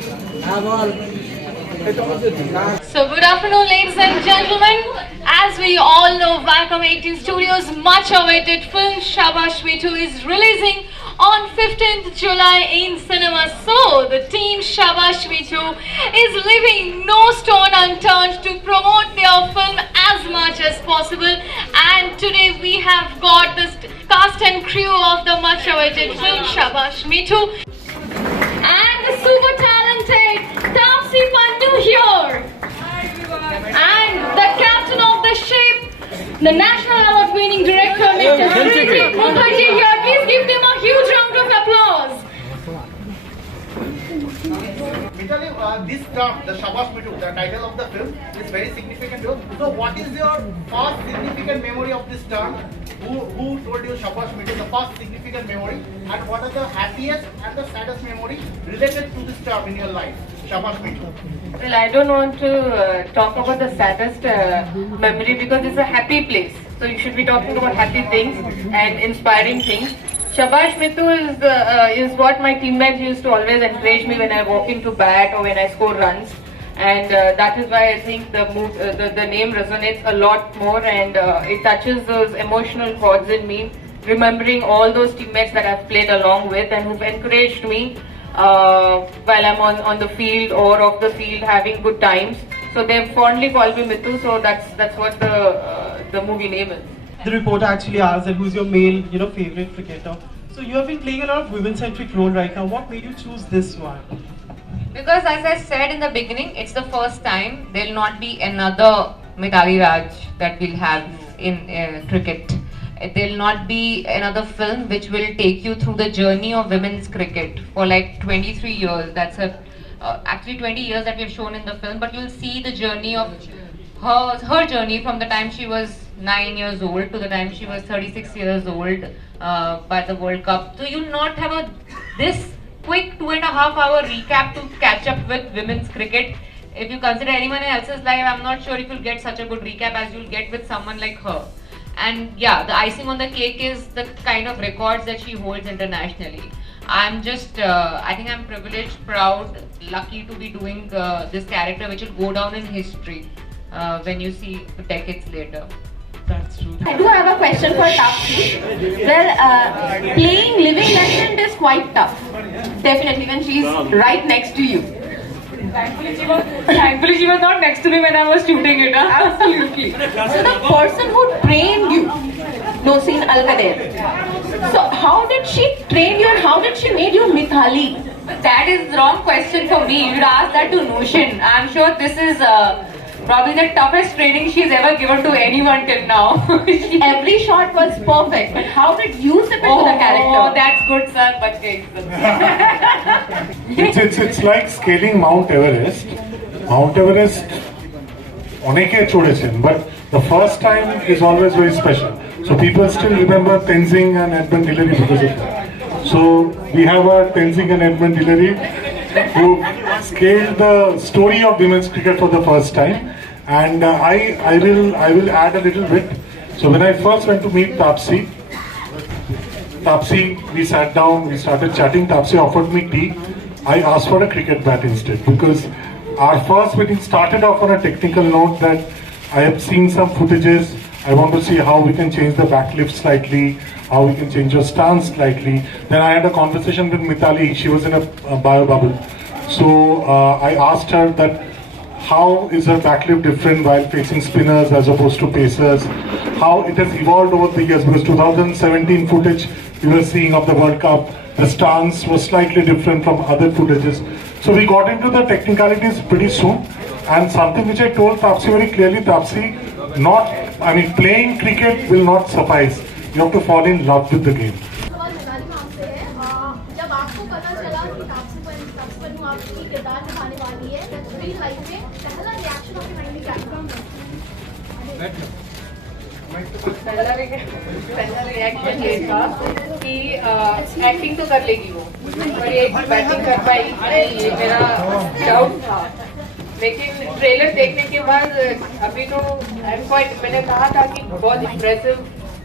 So good afternoon, ladies and gentlemen. As we all know, Viacom 18 Studios' much-awaited film Shabaash Mithu is releasing on 15th July in cinemas. So the team Shabaash Mithu is leaving no stone unturned to promote their film as much as possible. And today we have got the cast and crew of the much-awaited film Shabaash Mithu and the super talented Tapsee Pannu here. And the captain of the ship, the National Award winning director, Mr. Srijit Mukherjee here. Please give them a huge round of applause. Mithali, this term, the Shabaash Mithu, the title of the film, is very significant. So what is your first significant memory of this term? Who told you Shabaash Mithu, the first significant memory? And what are the happiest and the saddest memory related to this term in your life? Shabaash Mithu. Well, I don't want to talk about the saddest memory because it's a happy place. So you should be talking about happy things and inspiring things. Shabaash Mithu is what my teammates used to always encourage me when I walk into bat or when I score runs. And that is why I think the name resonates a lot more, and it touches those emotional chords in me, remembering all those teammates that I've played along with and who've encouraged me while I'm on the field or off the field, having good times. So they fondly call me Mithu, so that's what the movie name is. The reporter actually asked that who's your male, favorite cricketer. So you have been playing a lot of women-centric role right now. What made you choose this one? Because as I said in the beginning, it's the first time there'll not be another Mithali Raj that we'll have in cricket. There'll not be another film which will take you through the journey of women's cricket for like 23 years. That's actually 20 years that we've shown in the film, but you'll see the journey of her journey from the time she was 9 years old to the time she was 36 years old by the World Cup. So you'll not have this quick 2.5 hour recap to catch up with women's cricket. If you consider anyone else's life, I'm not sure if you'll get such a good recap as you'll get with someone like her. And yeah, the icing on the cake is the kind of records that she holds internationally. I'm just, I think I'm privileged, proud, lucky to be doing this character which will go down in history when you see decades later. That's true. I do have a question for Taapsee. Well, playing living legend is quite tough. Definitely when she's right next to you. Thankfully she was not next to me when I was shooting it. Absolutely. So the person who trained you, Nosin Alkader. So how did she train you and how did she make you Mithali? That is the wrong question for me. You would ask that to Notion. I'm sure this is probably the toughest training she's ever given to anyone till now. Every shot was perfect, but how did you step into the character? Oh, that's good, sir. But it's like scaling Mount Everest. Mount Everest, oneke chodechen, but the first time is always very special. So people still remember Tenzing and Edmund Hillary because of that. So we have a Tenzing and Edmund Hillary who scaled the story of women's cricket for the first time, and I will add a little bit. So when I first went to meet Taapsee, we sat down, we started chatting. Taapsee offered me tea. I asked for a cricket bat instead because our first meeting started off on a technical note that I have seen some footages. I want to see how we can change the back lift slightly, how we can change your stance slightly. Then I had a conversation with Mithali. She was in a bio bubble. So I asked her that how is her backlift different while facing spinners as opposed to pacers, how it has evolved over the years, because 2017 footage we were seeing of the World Cup, the stance was slightly different from other footages. So we got into the technicalities pretty soon, and something which I told Taapsee very clearly, Taapsee, playing cricket will not suffice. You have to fall in love with the game. जब आपको पता चला कि तापसी पन्नू आपकी किरदार निभाने वाली है, रियल लाइफ में पहला रिएक्शन आपके माइंड में क्या था? पहला रिएक्शन ये था कि एक्टिंग तो कर लेगी वो, पर ये बैटिंग कर पाएगी ये मेरा डाउट था। लेकिन ट्रेलर देखने के बाद अभी तो मैंने कहा था कि बहुत इम्प्रेसिव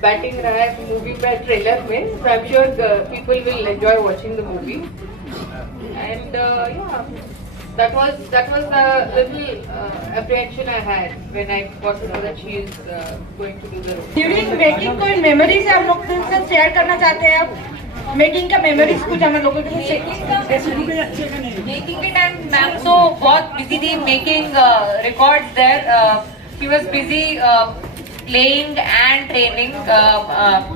बैटिंग रहा है मूवी में, ट्रेलर में. So I'm sure the people will enjoy watching the movie. And yeah, That was the little apprehension I had when I got to know that she is going to do the role. During making कोई memories हम लोग से share करना चाहते हैं अब making का memories कुछ हम लोगों के मेकिंग के टाइम मैम तो बहुत बिजी थी making records there she was busy playing and training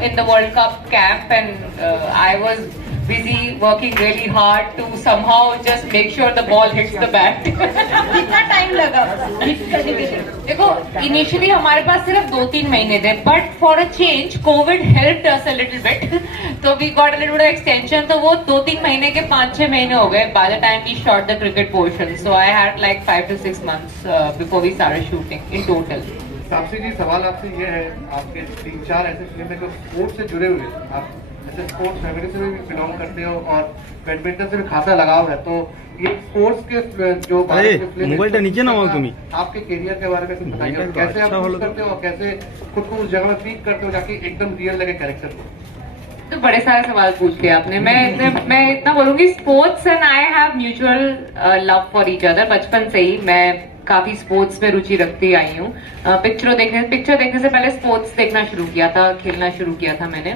in the World Cup camp, and I was busy working really hard to somehow just make sure the ball hits the bat. कितना time लगा hit करने के लिए? देखो initially हमारे पास सिर्फ 2-3 महीने थे, but for a change Covid helped us a little bit, तो we got a little bit extension, तो वो 2-3 महीने के 5-6 महीने हो गए by the time we shot the cricket portion. So I had like 5 to 6 months before we started shooting in total. Taapsee ji, सवाल आपसे ये है, आपके 3-4 ऐसे फिल्म है जो स्पोर्ट्स से जुड़े हुए हैं, आप ऐसे स्पोर्ट्स फैमिली से भी बिलोंग करते हो और बैडमिंटन से भी खासा लगाव है, तो ये स्पोर्ट्स के जो मोबाइल नीचे ना तुम्हें आपके करियर के बारे में कुछ बताइए, कैसे आप चूज करते हो और कैसे खुद को उस जगह में पीक करते हो जाके एकदम रियल लगे कैरेक्टर को? तो बड़े सारे सवाल पूछ लिया आपने. मैं इतना बोलूंगी, sports and I have mutual love for each other. बचपन से ही मैं काफी स्पोर्ट्स में रुचि रखती आई हूँ. पिक्चर देखने से पहले स्पोर्ट्स देखना शुरू किया था, खेलना शुरू किया था मैंने,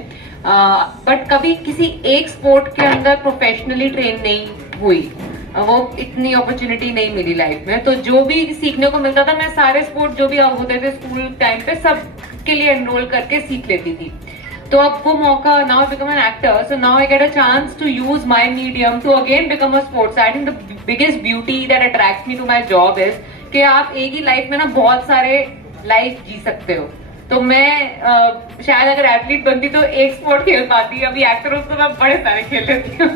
बट कभी किसी एक स्पोर्ट के अंदर प्रोफेशनली ट्रेन नहीं हुई. वो इतनी अपॉर्चुनिटी नहीं मिली लाइफ में, तो जो भी सीखने को मिलता था मैं सारे स्पोर्ट जो भी होते थे स्कूल टाइम पे सब के लिए एनरोल करके सीख लेती थी. तो अब वो मौका, now I become an actor, so now I get a chance to use my medium to again become a sports. I think the biggest beauty that attracts me to my job is कि आप एक ही life में ना बहुत सारे life जी सकते हो. तो मैं शायद अगर एथलीट बनती तो एक स्पोर्ट खेल पाती, अभी एक्टर हूँ तो मैं बड़े सारे खेल लेती हूँ.